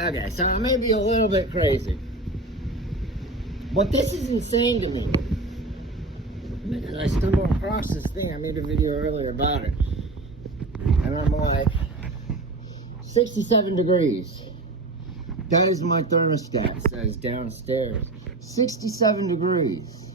Okay, so I may be a little bit crazy, but this is insane to me. Because I stumbled across this thing, I made a video earlier about it, and I'm like, 67 degrees. That is my thermostat, says downstairs. 67 degrees.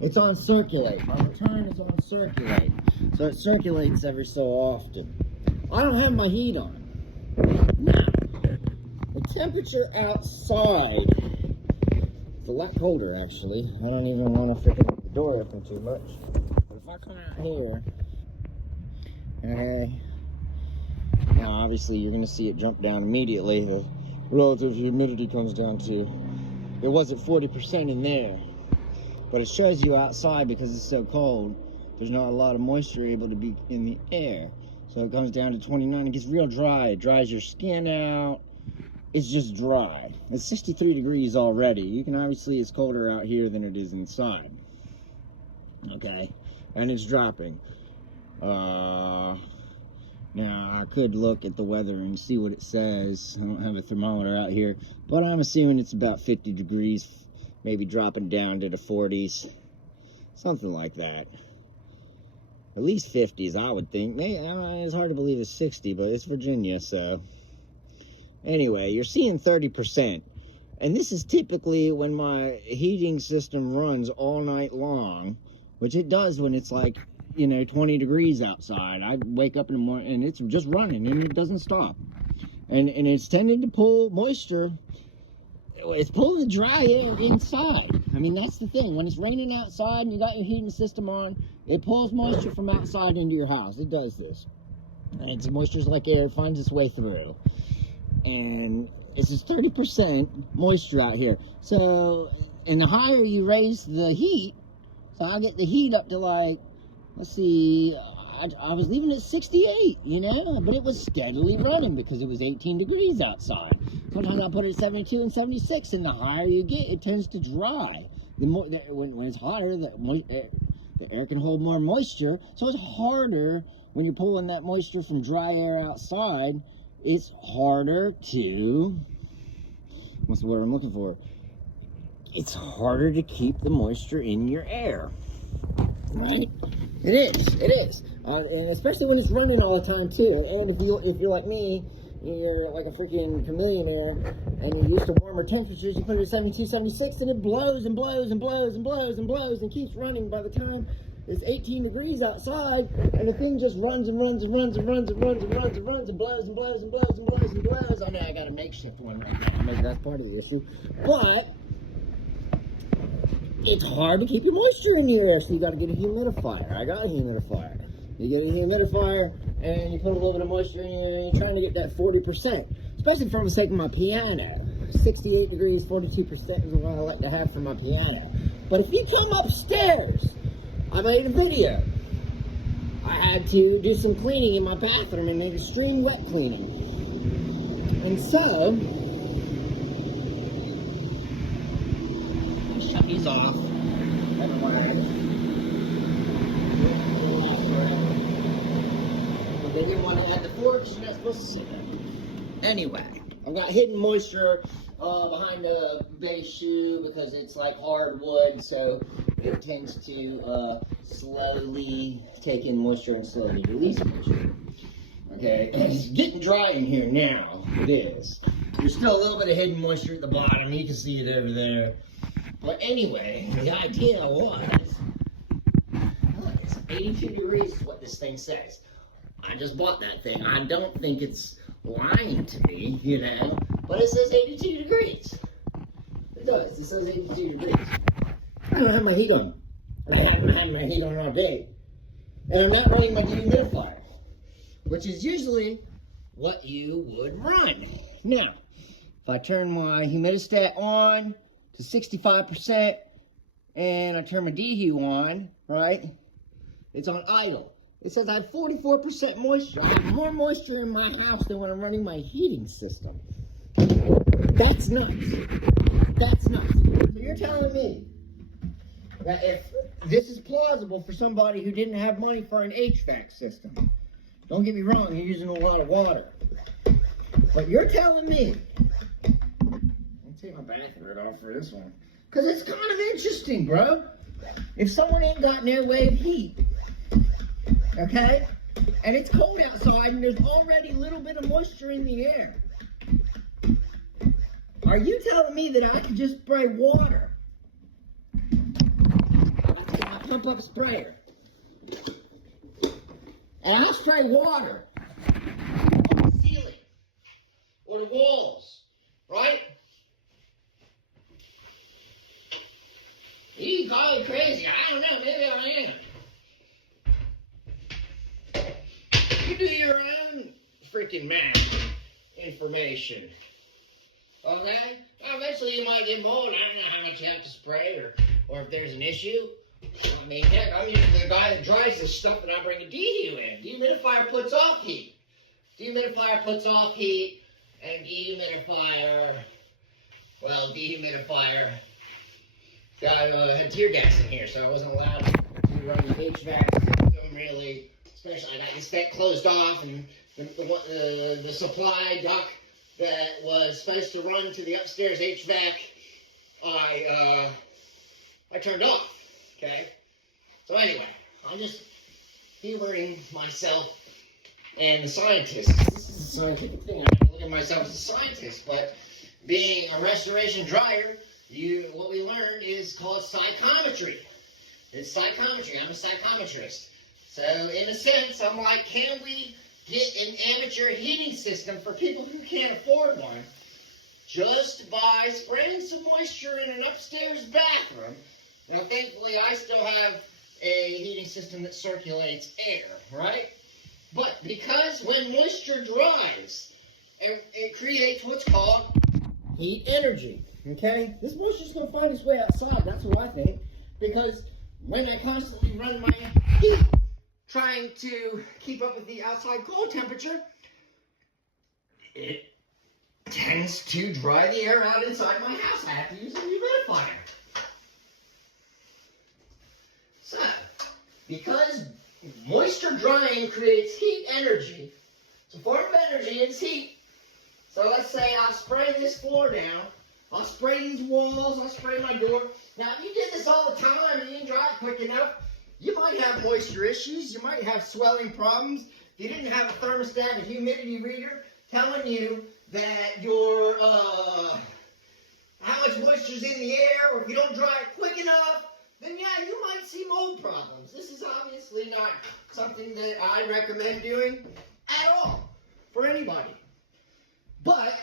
It's on circulate. My return is on circulate. So it circulates every so often. I don't have my heat on. Now, the temperature outside, it's a lot colder actually. I don't even want to freaking leave the door open too much. But if I come out here, okay, now obviously you're going to see it jump down immediately. The relative humidity comes down to, it was at 40% in there. But it shows you outside, because it's so cold, there's not a lot of moisture able to be in the air. So it comes down to 29, it gets real dry. It dries your skin out. It's just dry. It's 63 degrees already. You can obviously, it's colder out here than it is inside. Okay, and it's dropping. Now I could look at the weather and see what it says. I don't have a thermometer out here, but I'm assuming it's about 50 degrees, maybe dropping down to the 40s, something like that. At least 50s, I would think. Maybe, it's hard to believe it's 60, but it's Virginia, so. Anyway, you're seeing 30%. And this is typically when my heating system runs all night long, which it does when it's like, 20 degrees outside. I wake up in the morning and it's just running and it doesn't stop. And it's tending to pull moisture. It's pulling the dry air inside. I mean, that's the thing. When it's raining outside and you got your heating system on, it pulls moisture from outside into your house. It does this. And it's moisture's like air, it finds its way through. And it's just 30% moisture out here. So, and the higher you raise the heat, so I'll get the heat up to like, let's see, I was leaving at 68, but it was steadily running because it was 18 degrees outside. Sometimes I'll put it at 72 and 76, and the higher you get, it tends to dry. The more, when it's hotter, the air can hold more moisture, so it's harder when you're pulling that moisture from dry air outside. It's harder to, what's the word I'm looking for? It's harder to keep the moisture in your air. Right? It is. And especially when it's running all the time too. And if you're like me, you're like a freaking chameleonaire, and you're used to warmer temperatures, you put it at 72, 76, and it blows and blows and blows and blows and blows and keeps running. By the time it's 18 degrees outside, and the thing just runs and runs and runs and runs and runs and runs and runs and blows and blows and blows and blows and blows. I know I got a makeshift one right now. Maybe that's part of the issue. But it's hard to keep your moisture in your air, so you got to get a humidifier. I got a humidifier. You get a humidifier, and you put a little bit of moisture in your air, and you're trying to get that 40%, especially for the sake of my piano. 68 degrees, 42% is what I like to have for my piano. But if you come upstairs, I made a video. I had to do some cleaning in my bathroom and made extreme wet cleaning. And so, shut these off. They didn't want to add the forks, you're not supposed to see that. Anyway, I've got hidden moisture behind the base shoe because it's like hardwood, so it tends to slowly take in moisture and slowly release moisture. Okay, and it's getting dry in here now. It is. There's still a little bit of hidden moisture at the bottom. You can see it over there. But anyway, the idea was, look, it's 82 degrees is what this thing says. I just bought that thing. I don't think it's lying to me, but it says 82 degrees. It does. It says 82 degrees. I don't have my heat on. I haven't had my heat on all day. And I'm not running my dehumidifier, which is usually what you would run. Now, if I turn my humidistat on to 65% and I turn my dehu on, right, it's on idle. It says I have 44% moisture. I have more moisture in my house than when I'm running my heating system. That's nuts. That's nuts. So you're telling me that if this is plausible for somebody who didn't have money for an HVAC system, don't get me wrong, you're using a lot of water. But you're telling me, I'll take my bathroom off for this one, because it's kind of interesting, bro. If someone ain't got near wave heat, okay, and it's cold outside and there's already a little bit of moisture in the air, are you telling me that I could just spray water? I take my pump up sprayer and I'll spray water on the ceiling or the walls, right? You call it crazy. I don't know. Maybe I am. You do your own freaking math information. Okay? Well, eventually you might get mold. I don't know how much you have to spray or if there's an issue. I mean, heck, I'm usually the guy that dries this stuff and I bring a dehu in. Dehumidifier puts off heat. Dehumidifier puts off heat and dehumidifier had tear gas in here, so I wasn't allowed to run the HVAC system really. Especially, I got this vent closed off, and the supply duct that was supposed to run to the upstairs HVAC, I turned off. Okay. So anyway, I'm just humoring myself and the scientists. This is a scientific thing. I have to look at myself as a scientist, but being a restoration dryer, what we learned is called psychrometry. It's psychrometry. I'm a psychometrist. So in a sense, I'm like, can we get an amateur heating system for people who can't afford one just by spraying some moisture in an upstairs bathroom? Now, thankfully, I still have a heating system that circulates air, right? But because when moisture dries, it creates what's called heat energy. Okay? This moisture's going to find its way outside, that's what I think. Because when I constantly run my heat, trying to keep up with the outside cold temperature, it tends to dry the air out inside my house. I have to use a humidifier. So, because moisture drying creates heat energy, it's a form of energy, it's heat. So let's say I'll spray this floor down, I'll spray these walls, I'll spray my door. Now, if you did this all the time and you didn't dry it quick enough, you might have moisture issues, you might have swelling problems. If you didn't have a thermostat, a humidity reader telling you that your, how much moisture's in the air, or if you don't dry it quick enough, then yeah, you might see mold problems. This is obviously not something that I recommend doing at all for anybody. But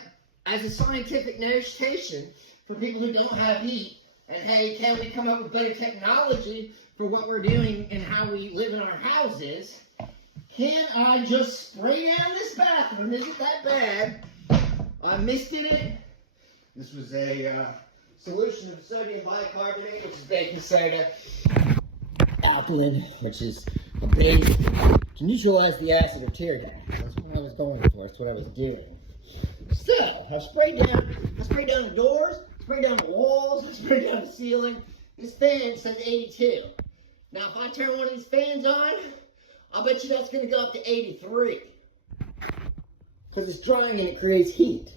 as a scientific notation for people who don't have heat, and hey, can we come up with better technology for what we're doing and how we live in our houses, can I just spray down this bathroom? Isn't that bad? I misted it. This was a solution of sodium bicarbonate, which is baking soda, alkaline, which is a base to neutralize the acid of tear gas. That's what I was going for. That's what I was doing. So, I sprayed down the doors, sprayed down the walls, I sprayed down the ceiling. This fan says 82. Now, if I turn one of these fans on, I'll bet you that's going to go up to 83. Because it's drying and it creates heat.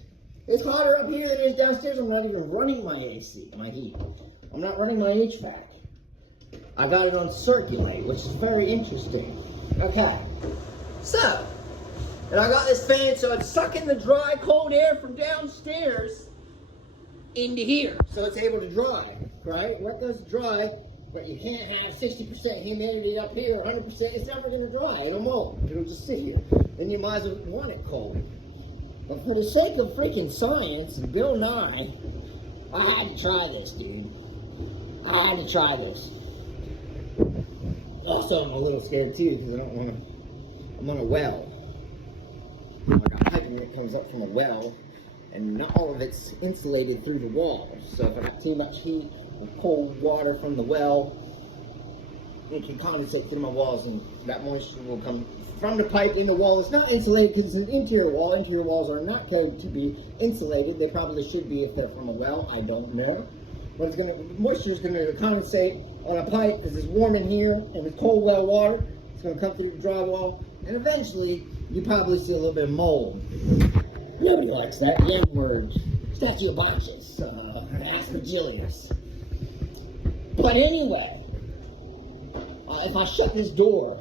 It's hotter up here than it is downstairs. I'm not even running my AC, my heat. I'm not running my HVAC. I got it on circulate, which is very interesting. Okay. So, and I got this fan so it's sucking the dry, cold air from downstairs into here. So it's able to dry, right? What goes dry, but you can't have 60% humidity up here, 100%. It's never going to dry. It'll mold. It'll just sit here. Then you might as well want it cold. But for the sake of freaking science and Bill Nye, I had to try this, dude. I had to try this. Also, I'm a little scared too because I don't want to. I'm on a well. I got piping that comes up from a well, and not all of it's insulated through the walls. So if I got too much heat or cold water from the well, it can condensate through my walls, and that moisture will come from the pipe in the wall. It's not insulated because it's an interior wall. Interior walls are not coded to be insulated. They probably should be if they're from a well. I don't know. But moisture is going to condensate on a pipe because it's warm in here and it's cold well water. It's going to come through the drywall, and eventually you probably see a little bit of mold. Nobody complex, that N word, statue of botches, aspergillius. But anyway, if I shut this door,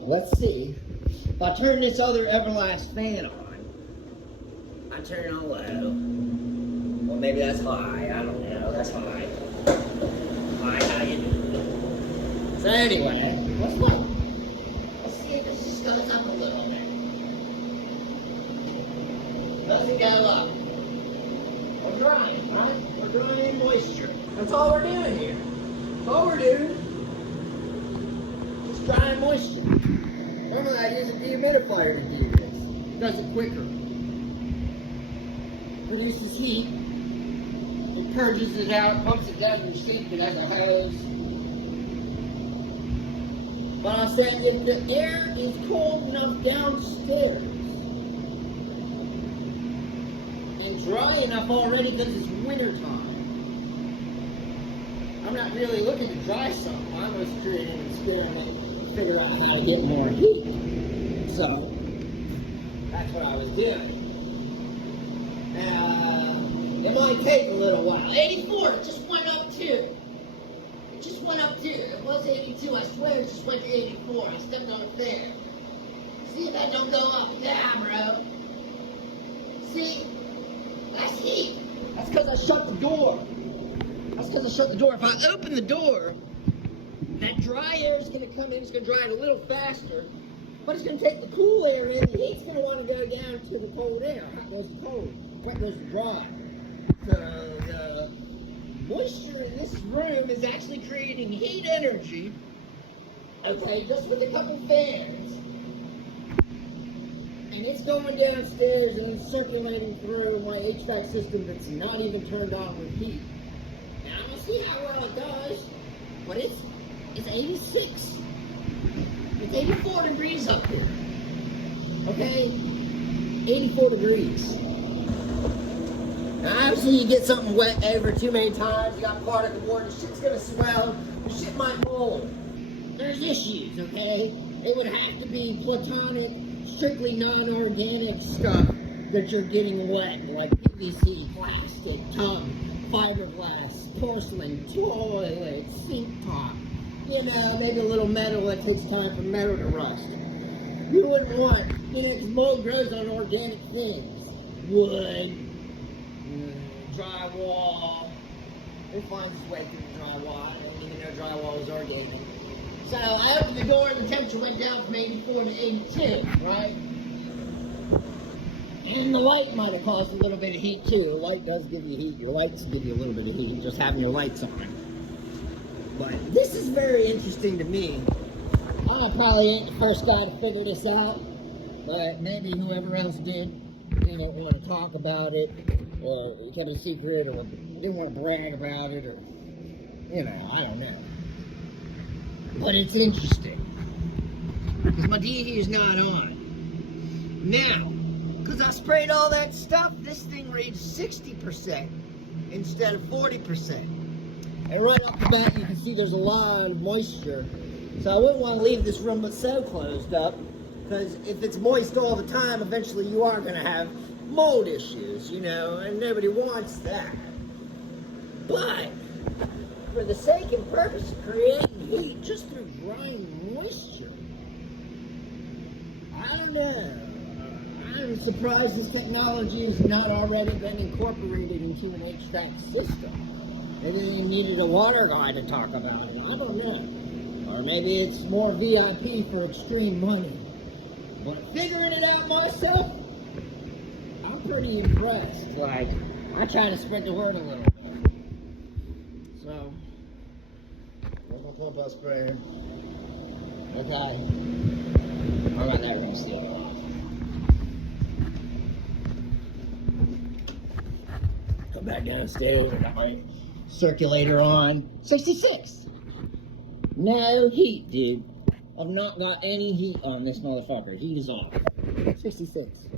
let's see, if I turn this other Everlast fan on, I turn it on low. Well, maybe that's high, I don't know, that's high. Hi, how you doing? So anyway, let's look. Let's see if this goes up a little bit. Does it go up? We're drying, right? We're drying moisture. That's all we're doing here. That's all we're doing. Just drying moisture. Remember, I use a dehumidifier to do this. It does it quicker. Produces heat. It purges it out, pumps it down your sink. It has a hose. But I said, if the air is cold enough downstairs and dry enough already because it's winter time, I'm not really looking to dry something. I was creating an experiment to figure out how to get more heat. So that's what I was doing. It might take a little while. 84, it just went up 2. It just went up 2. It was 82, I swear it just went to 84. I stepped on a fan. See if that don't go up. Yeah, bro. See? That's heat. That's because I shut the door. That's because I shut the door. If I open the door, that dry air is going to come in. It's going to dry it a little faster. But it's going to take the cool air in. The heat's going to want to go down to the cold air. Hot goes to cold. Wet goes to dry. So the moisture in this room is actually creating heat energy. Okay, just with a couple fans. And it's going downstairs and it's circulating through my HVAC system that's not even turned on with heat. Now I'm gonna see how well it does, but it's 86. It's 84 degrees up here. Okay? 84 degrees. Now obviously you get something wet over too many times, you got particle board, the shit's gonna swell, the shit might mold. There's issues, okay? It would have to be platonic, strictly non-organic stuff that you're getting wet, like PVC, plastic, tub, fiberglass, porcelain, toilet, sink top. You know, maybe a little metal that takes time for metal to rust. You wouldn't want, because mold grows on organic things. Wood, drywall. It finds its way through the drywall. I didn't even know drywall was organic. So I opened the door and the temperature went down from 84 to 82, right? And the light might have caused a little bit of heat too. The light does give you heat. Your lights give you a little bit of heat, just having your lights on. But this is very interesting to me. I probably ain't the first guy to figure this out, but maybe whoever else did didn't want to talk about it, or kept it a secret, or didn't want to brag about it, or, you know, I don't know. But it's interesting, because my dehumidifier is not on. Now, because I sprayed all that stuff, this thing reads 60% instead of 40%. And right off the bat, you can see there's a lot of moisture. So I wouldn't want to leave this room but so closed up, because if it's moist all the time, eventually you are going to have mold issues, you know, and nobody wants that. But for the sake and purpose of creating heat just through drying moisture, I don't know. I'm surprised this technology has not already been incorporated into an HVAC system. Maybe they needed a water guy to talk about it. I don't know. Or maybe it's more VIP for extreme money. But figuring it out myself, I'm pretty impressed. Like, I try to spread the word a little bit. So, where's my pump out sprayer? Okay. How about that room seal? Come back downstairs. I got my circulator on. 66. No heat, dude. I've not got any heat on this motherfucker. Heat is off. 66.